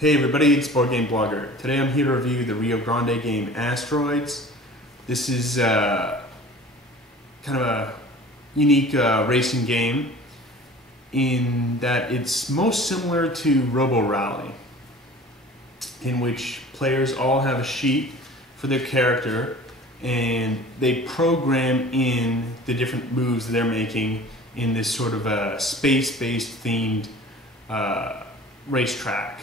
Hey everybody, it's BoardGame Blogger. Today I'm here to review the Rio Grande game Asteroids. This is kind of a unique racing game in that it's most similar to Robo Rally, in which players all have a sheet for their character and they program in the different moves that they're making in this sort of a space-based themed racetrack.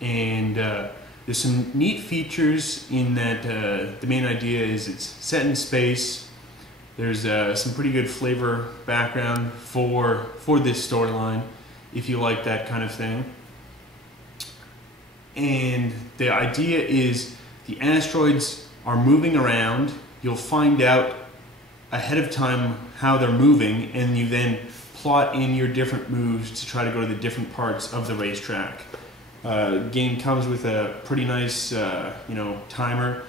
And there's some neat features in that the main idea is it's set in space. There's some pretty good flavor background for this storyline, if you like that kind of thing. And the idea is the asteroids are moving around. You'll find out ahead of time how they're moving, and you then plot in your different moves to try to go to the different parts of the racetrack. Game comes with a pretty nice timer,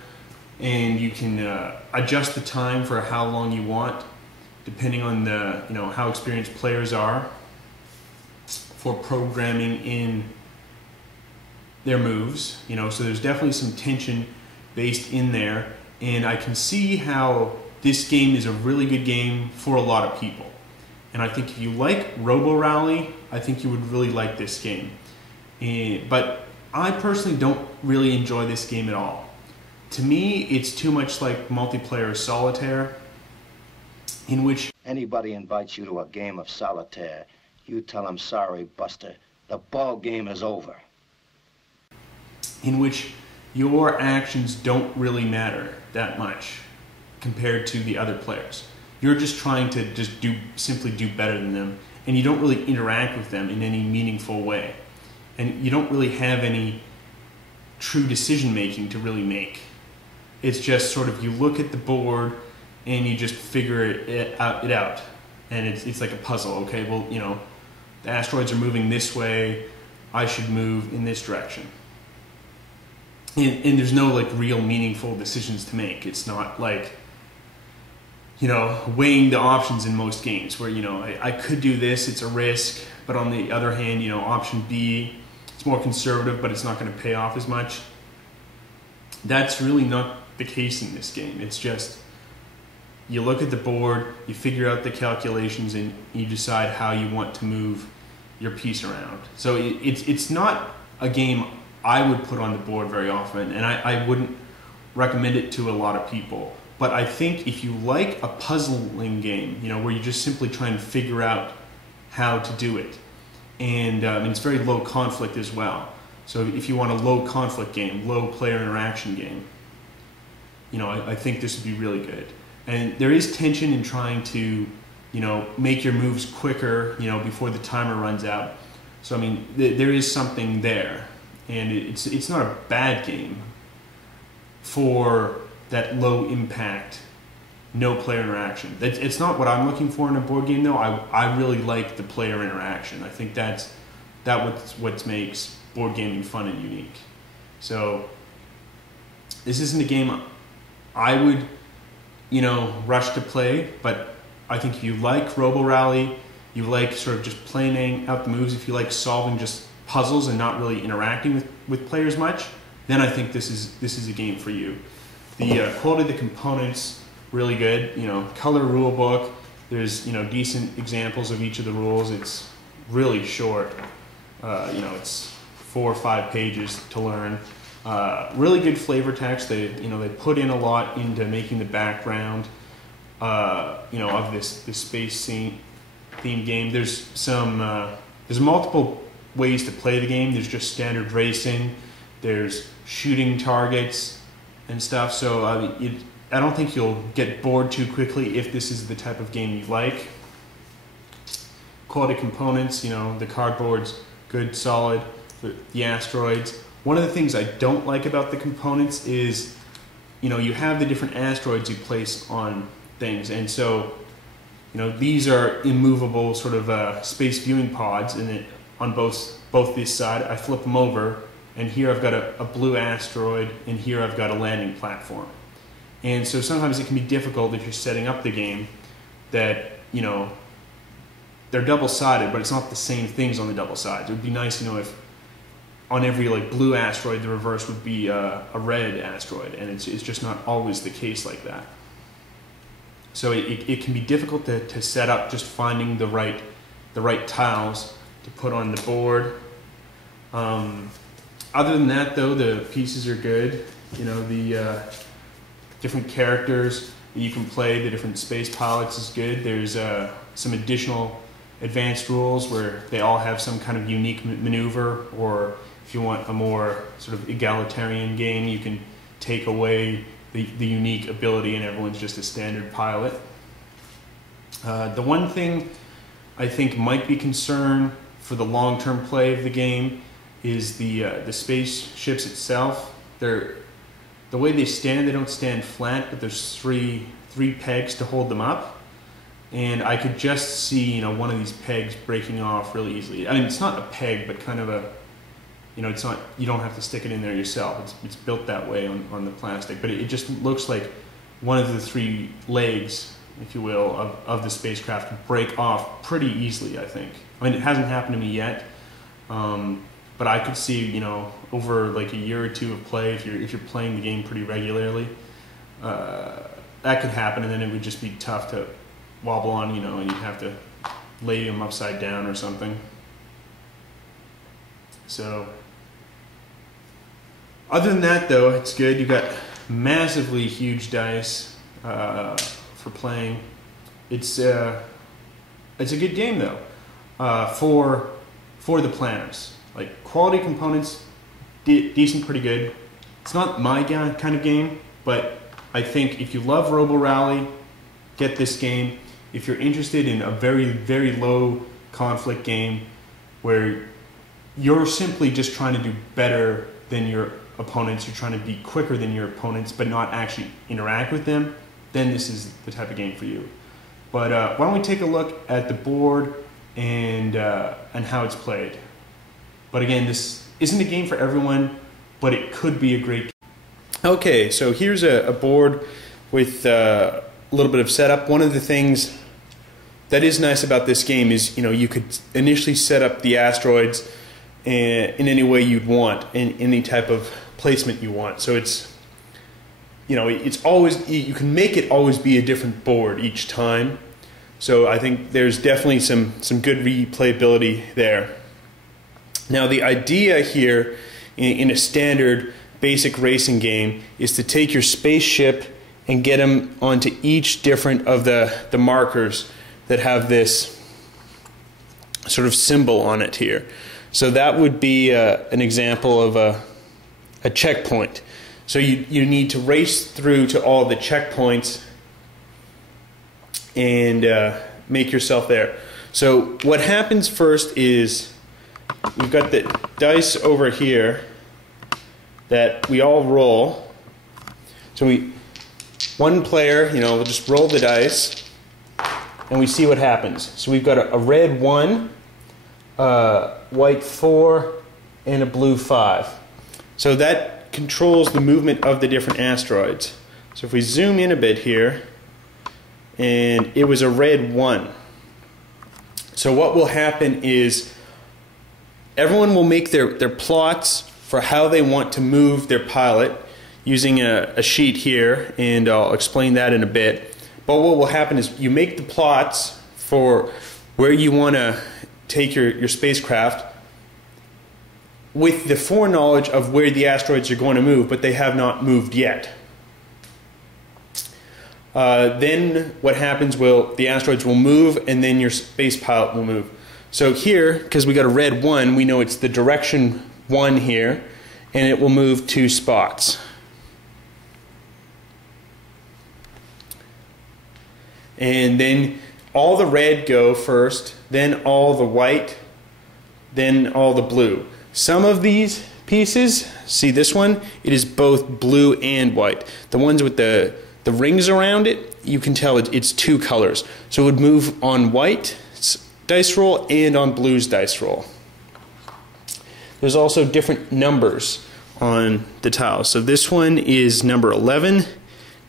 and you can adjust the time for how long you want depending on the how experienced players are for programming in their moves. So there's definitely some tension based in there, and I can see how this game is a really good game for a lot of people. And I think if you like Robo Rally, I think you would really like this game. But I personally don't really enjoy this game at all. To me, it's too much like multiplayer solitaire, in which anybody invites you to a game of solitaire, you tell them, sorry, Buster, the ball game is over. In which your actions don't really matter that much compared to the other players. You're just trying to simply do better than them, and you don't really interact with them in any meaningful way. And you don't really have any true decision making to really make. It's just sort of you look at the board and you just figure it out. And it's like a puzzle. Okay, well, the asteroids are moving this way, I should move in this direction. And there's no like real meaningful decisions to make. It's not like weighing the options in most games where I could do this, it's a risk, but on the other hand, option B, it's more conservative, but it's not going to pay off as much. That's really not the case in this game. It's just you look at the board, you figure out the calculations, and you decide how you want to move your piece around. So it's not a game I would put on the board very often, and I wouldn't recommend it to a lot of people. But I think if you like a puzzling game, where you just simply try and figure out how to do it, and it's very low conflict as well. So if you want a low conflict game, low player interaction game, I think this would be really good. And there is tension in trying to, make your moves quicker, before the timer runs out. So I mean, there is something there, and it's not a bad game for that low impact, no player interaction. It's not what I'm looking for in a board game, though. I really like the player interaction. I think that's what makes board gaming fun and unique. So this isn't a game I would, rush to play, but I think if you like Robo Rally, you like sort of just playing out the moves, if you like solving just puzzles and not really interacting with players much, then I think this is a game for you. The quality of the components, really good. Color rule book. There's decent examples of each of the rules. It's really short. It's 4 or 5 pages to learn. Really good flavor text. They put in a lot into making the background of this space themed game. There's multiple ways to play the game. There's just standard racing. There's shooting targets and stuff. So I don't think you'll get bored too quickly if this is the type of game you like. Quality components, the cardboard's good, solid. The asteroids. One of the things I don't like about the components is, you have the different asteroids you place on things, and so, these are immovable sort of space viewing pods, and on both this side, I flip them over, and here I've got a blue asteroid, and here I've got a landing platform. And so sometimes it can be difficult if you're setting up the game that, they're double-sided, but it's not the same things on the double sides. It would be nice, if on every like blue asteroid, the reverse would be a red asteroid, and it's just not always the case like that. So it can be difficult to set up, just finding the right tiles to put on the board. Other than that, though, the pieces are good. You know, the different characters that you can play, the different space pilots is good. There's some additional advanced rules where they all have some kind of unique maneuver, or if you want a more sort of egalitarian game, you can take away the unique ability and everyone's just a standard pilot. The one thing I think might be concern for the long-term play of the game is the spaceships itself. The way they stand, they don't stand flat, but there's three pegs to hold them up, and I could just see, you know, one of these pegs breaking off really easily. I mean, it's not a peg, but kind of a, you know, it's not, you don't have to stick it in there yourself. It's built that way on the plastic, but it just looks like one of the three legs, if you will, of the spacecraft could break off pretty easily, I think. I mean, it hasn't happened to me yet, but I could see, you know, over like a year or two of play, if you're playing the game pretty regularly, that could happen, and then it would just be tough to wobble on, you know, and you'd have to lay them upside down or something. So, other than that, though, it's good. You've got massively huge dice for playing. It's a good game, though, for the planners. Like, quality components, decent, pretty good. It's not my kind of game, but I think if you love Robo Rally, get this game. If you're interested in a very, very low conflict game where you're simply just trying to do better than your opponents, you're trying to be quicker than your opponents, but not actually interact with them, then this is the type of game for you. But why don't we take a look at the board and how it's played. But again, this isn't a game for everyone, but it could be a great game. Okay, so here's a board with a little bit of setup. One of the things that is nice about this game is, you know, you could initially set up the asteroids in any way you'd want, in any type of placement you want. So it's, you know, it's always, you can make it always be a different board each time. So I think there's definitely some good replayability there. Now the idea here in a standard basic racing game is to take your spaceship and get them onto each different of the markers that have this sort of symbol on it here. So that would be an example of a checkpoint. So you need to race through to all the checkpoints and make yourself there. So what happens first is we've got the dice over here that we all roll. So one player, you know, will just roll the dice and we see what happens. So we've got a red 1, white 4, and a blue 5. So that controls the movement of the different asteroids. So if we zoom in a bit here, and it was a red 1. So what will happen is everyone will make their plots for how they want to move their pilot using a sheet here, and I'll explain that in a bit. But what will happen is you make the plots for where you want to take your spacecraft with the foreknowledge of where the asteroids are going to move, but they have not moved yet. Then what happens the asteroids will move, and then your space pilot will move. So here, because we got a red 1, we know it's the direction 1 here, and it will move 2 spots. And then all the red go first, then all the white, then all the blue. Some of these pieces, see this one, it is both blue and white. The ones with the rings around it, you can tell it's 2 colors. So it would move on white dice roll and on blue's dice roll. There's also different numbers on the tiles. So this one is number 11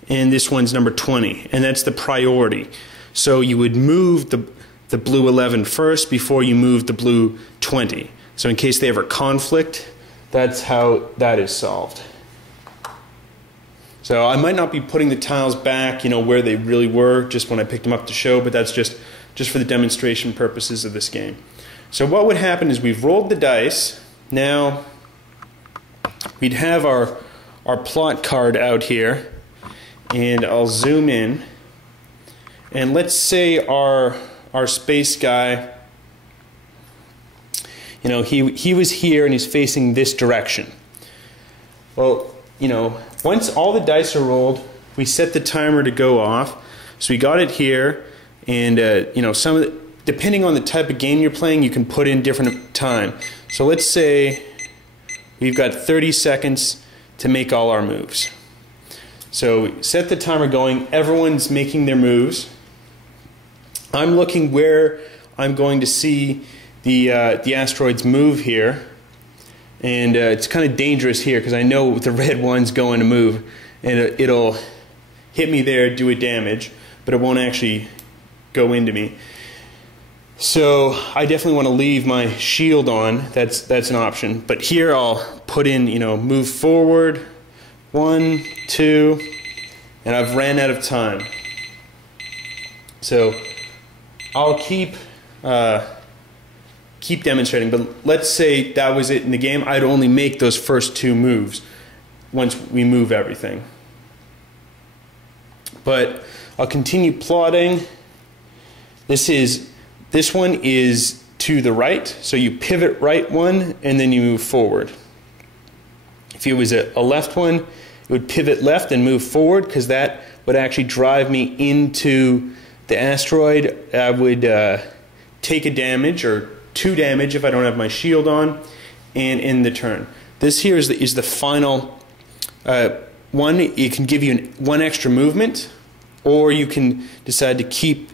and this one's number 20, and that's the priority. So you would move the blue 11 first before you move the blue 20. So in case they ever conflict, that's how that is solved. So I might not be putting the tiles back, where they really were just when I picked them up to show, but that's just for the demonstration purposes of this game. So what would happen is we've rolled the dice. Now we'd have our plot card out here, and I'll zoom in. And let's say our space guy, he was here and he's facing this direction. Well, once all the dice are rolled, we set the timer to go off. So we got it here, and depending on the type of game you're playing, you can put in different time. So let's say we've got 30 seconds to make all our moves. So set the timer going. Everyone's making their moves. I'm looking where I'm going to see the asteroids move here. And it's kind of dangerous here because I know the red one's going to move, and it'll hit me there, do a damage, but it won't actually go into me. So I definitely want to leave my shield on. That's an option. But here I'll put in, move forward, 1, 2, and I've ran out of time. So I'll keep demonstrating, but let's say that was it in the game. I'd only make those first 2 moves once we move everything. But I'll continue plotting. This one is to the right, so you pivot right one and then you move forward. If it was a left one, it would pivot left and move forward, because that would actually drive me into the asteroid. I would take a damage, or 2 damage if I don't have my shield on, and end the turn. This here is the final one. It can give you 1 extra movement, or you can decide to keep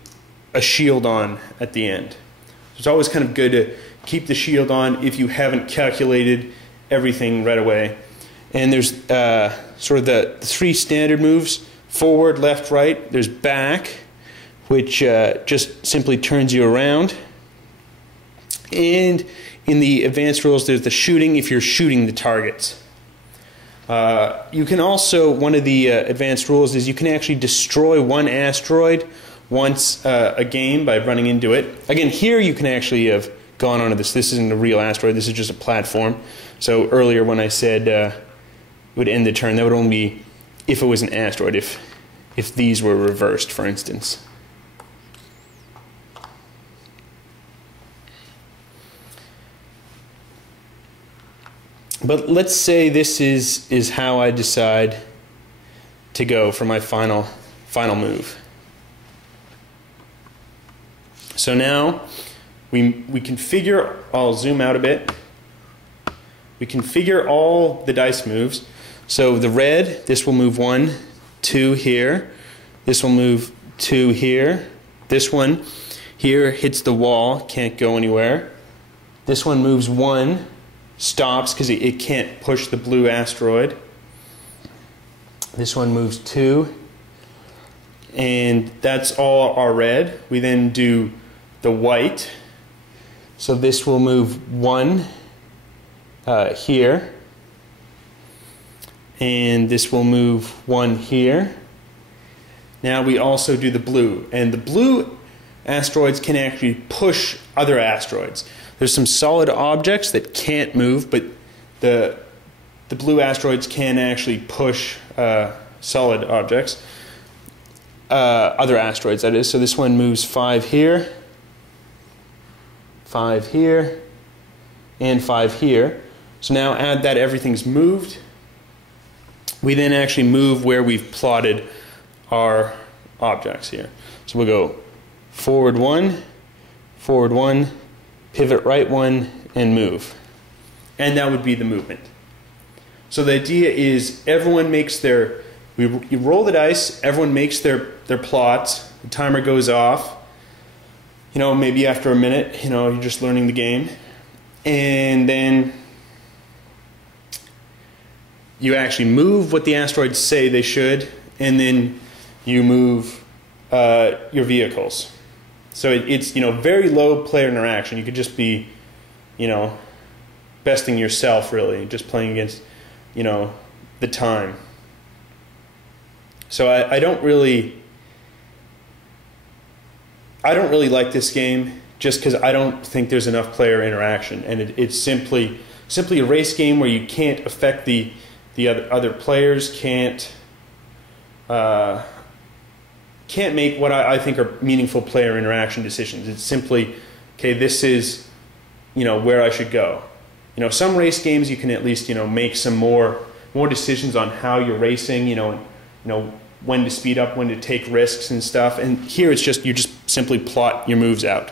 a shield on at the end. So it's always kind of good to keep the shield on if you haven't calculated everything right away. And there's sort of the 3 standard moves: forward, left, right. There's back, which just simply turns you around. And in the advanced rules, there's the shooting, if you're shooting the targets. You can also, one of the advanced rules is you can actually destroy 1 asteroid once a game by running into it. Again, here you can actually have gone onto this. This isn't a real asteroid, this is just a platform. So earlier when I said it would end the turn, that would only be if it was an asteroid, if these were reversed, for instance. But let's say this is how I decide to go for my final move. So now we configure, I'll zoom out a bit. We configure all the dice moves. So the red, this will move 1, 2 here. This will move 2 here. This one here hits the wall, can't go anywhere. This one moves 1. Stops because it can't push the blue asteroid. This one moves 2, and that's all our red. We then do the white, so this will move 1 here, and this will move 1 here. Now we also do the blue, and the blue asteroids can actually push other asteroids. There's some solid objects that can't move, but the blue asteroids can actually push solid objects, other asteroids that is. So this one moves 5 here, 5 here, and 5 here. So now add that everything's moved. We then actually move where we've plotted our objects here. So we'll go forward 1, pivot right 1, and move. And that would be the movement. So the idea is everyone makes you roll the dice, everyone makes their plots, the timer goes off, maybe after a minute, you're just learning the game, and then you actually move what the asteroids say they should, and then you move your vehicles. So it's very low player interaction. You could just be, besting yourself, really, just playing against, you know, the time. So I don't really like this game, just because I don't think there's enough player interaction, and it's simply a race game where you can't affect the other players, can't make what I think are meaningful player interaction decisions. It's simply, okay, this is, you know, where I should go. You know, some race games you can at least, you know, make some more decisions on how you're racing, you know, when to speed up, when to take risks and stuff. And here it's just, you just simply plot your moves out.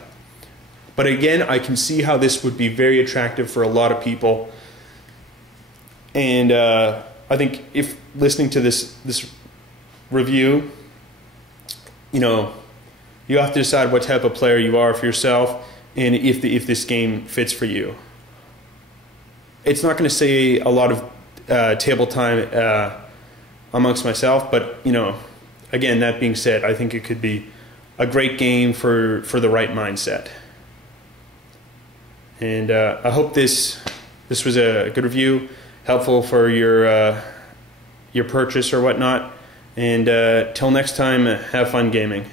But again, I can see how this would be very attractive for a lot of people. And I think if listening to this review, you know, you have to decide what type of player you are for yourself, and if this game fits for you. It's not going to say a lot of table time amongst myself, but, you know, again, that being said, I think it could be a great game for the right mindset. And I hope this was a good review, helpful for your purchase or whatnot. And till next time, have fun gaming.